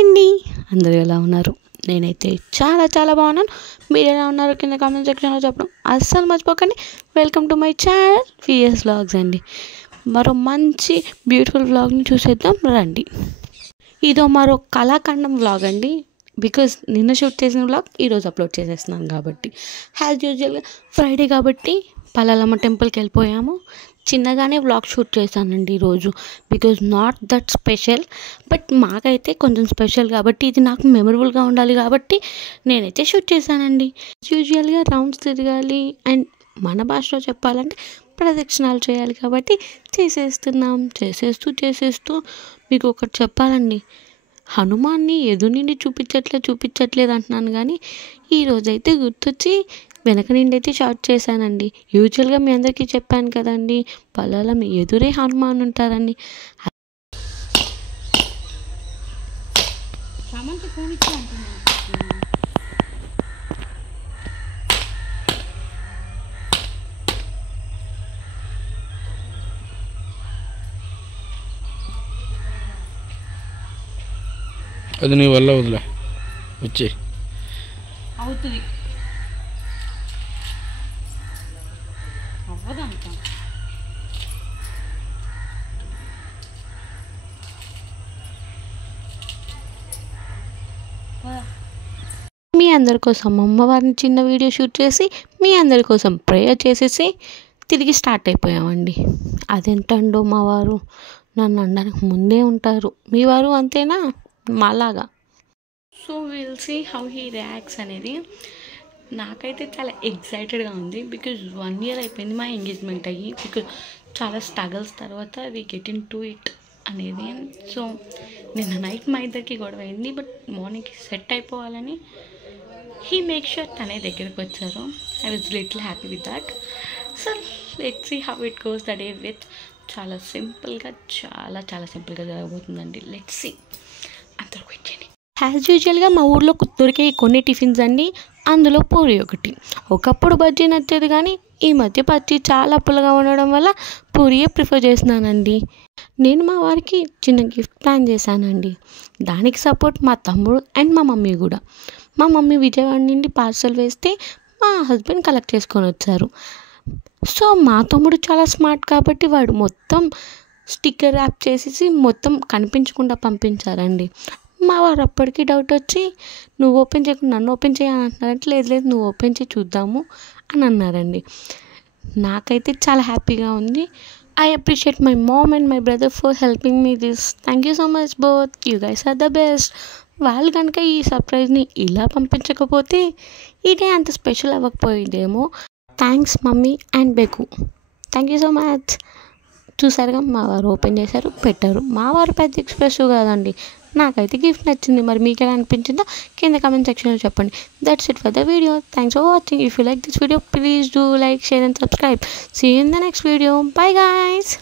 అండి, అందరూ ఎలా ఉన్నారు? నేనైతే చాలా బాగున్నాను. మీరు ఎలా ఉన్నారు కింద కామెంట్ సెక్షన్లో చెప్పడం అస్సలు మర్చిపోకండి. Welcome to my channel VS vlogs అండి. మరో మంచి బ్యూటిఫుల్ వ్లాగ్ని చూసేద్దాం రండి. ఇదో మరో కళాఖండం వ్లాగ్ అండి. బికాజ్ నిన్న షూట్ చేసిన వ్లాగ్ ఈరోజు అప్లోడ్ చేసేస్తున్నాను కాబట్టి, యాజ్ యూజువల్గా ఫ్రైడే కాబట్టి పలాలమ్మ టెంపుల్కి వెళ్ళిపోయాము. చిన్నగానే వ్లాగ్ షూట్ చేశానండి ఈరోజు. Because not that special, but మాకైతే కొంచెం స్పెషల్ కాబట్టి, ఇది నాకు మెమరబుల్గా ఉండాలి కాబట్టి నేనైతే షూట్ చేశానండి. యూజువల్గా రౌండ్స్ తిరగాలి అండ్ మన భాషలో చెప్పాలంటే ప్రదక్షిణాలు చేయాలి కాబట్టి చేసేస్తున్నాం. చేసేస్తూ మీకు ఒకటి చెప్పాలండి, హనుమాన్ని ఎదురు నుండి చూపించట్లేదు అంటున్నాను కానీ ఈరోజైతే గుర్తొచ్చి వెనక నుండి అయితే షార్ట్ చేశానండి. యూజువల్గా మీ అందరికీ చెప్పాను కదండి, పలాలం ఎదురే హనుమాన్ ఉంటారండి. అది నీ వల్ల వదిలే వచ్చి అవుతుంది అవ్వదంట. మీ అందరి కోసం అమ్మవారిని చిన్న వీడియో షూట్ చేసి మీ అందరి కోసం ప్రేయర్ చేసేసి తిరిగి స్టార్ట్ అయిపోయామండి. అదెంటండో మా వారు నన్ను అనడానికి ముందే ఉంటారు. మీ వారు అంతేనా మాలాగా? So will see how he reacts అనేది. నాకైతే చాలా ఎక్సైటెడ్గా ఉంది. బికాజ్ 1 year అయిపోయింది మా ఎంగేజ్మెంట్ అయ్యి. బికాజ్ చాలా స్ట్రగల్స్ తర్వాత we get into it అనేది. సో నిన్న నైట్ మా ఇద్దరికి గొడవ అయింది, బట్ మార్నింగ్కి సెట్ అయిపోవాలని హీ మేక్ షూర్ తనే దగ్గరికి వచ్చారు. I was little happy with that. So let's see how it goes the day with. చాలా సింపుల్గా జరగబోతుందండి. Let's see. అందరూ వచ్చేయండి. యాజ్ యూజువల్గా మా ఊర్లో దొరికే కొన్ని టిఫిన్స్ అండి, అందులో పూరి ఒకటి. ఒకప్పుడు బజ్జీ నచ్చేది కానీ ఈ మధ్య బజ్జీ చాలా పుల్లగా ఉండడం వల్ల పూరియే ప్రిఫర్ చేస్తున్నానండి. నేను మా వారికి చిన్న గిఫ్ట్ ప్లాన్ చేశానండి. దానికి సపోర్ట్ మా తమ్ముడు అండ్ మా మమ్మీ కూడా. మా మమ్మీ విజయవాడ నుండి పార్సల్ వేస్తే మా హస్బెండ్ కలెక్ట్ చేసుకొని వచ్చారు. సో మా తమ్ముడు చాలా స్మార్ట్ కాబట్టి వాడు మొత్తం స్టిక్కర్ ర్యాప్ చేసేసి మొత్తం కనిపించకుండా పంపించారండి. మా వారు అప్పటికి డౌట్ వచ్చి, నువ్వు ఓపెన్ చేయకుండా నన్ను ఓపెన్ చేయని అంటున్నారంటే, లేదు నువ్వు ఓపెన్ చేయి చూద్దాము అని అన్నారండి. నాకైతే చాలా హ్యాపీగా ఉంది. I appreciate my mom and my brother for helping me this. Thank you so much both. You guys are the best. వాళ్ళు కనుక ఈ సర్ప్రైజ్ని ఇలా పంపించకపోతే ఇదే అంత స్పెషల్ అవ్వకపోయిందేమో. థ్యాంక్స్ మమ్మీ అండ్ బెకు. Thank you so much. చూసారుగా మా వారు ఓపెన్ చేశారు, పెట్టారు. మా వారు పెద్ద ఎక్స్ప్రెసివ్ కాదండి. నాకైతే గిఫ్ట్ నచ్చింది. మరి మీకు ఎలా అనిపించిందో కింద కామెంట్ సెక్షన్లో చెప్పండి. That's it for the video. Thanks for watching. If you like this video please do like, share and subscribe. See you in the next video. Bye guys.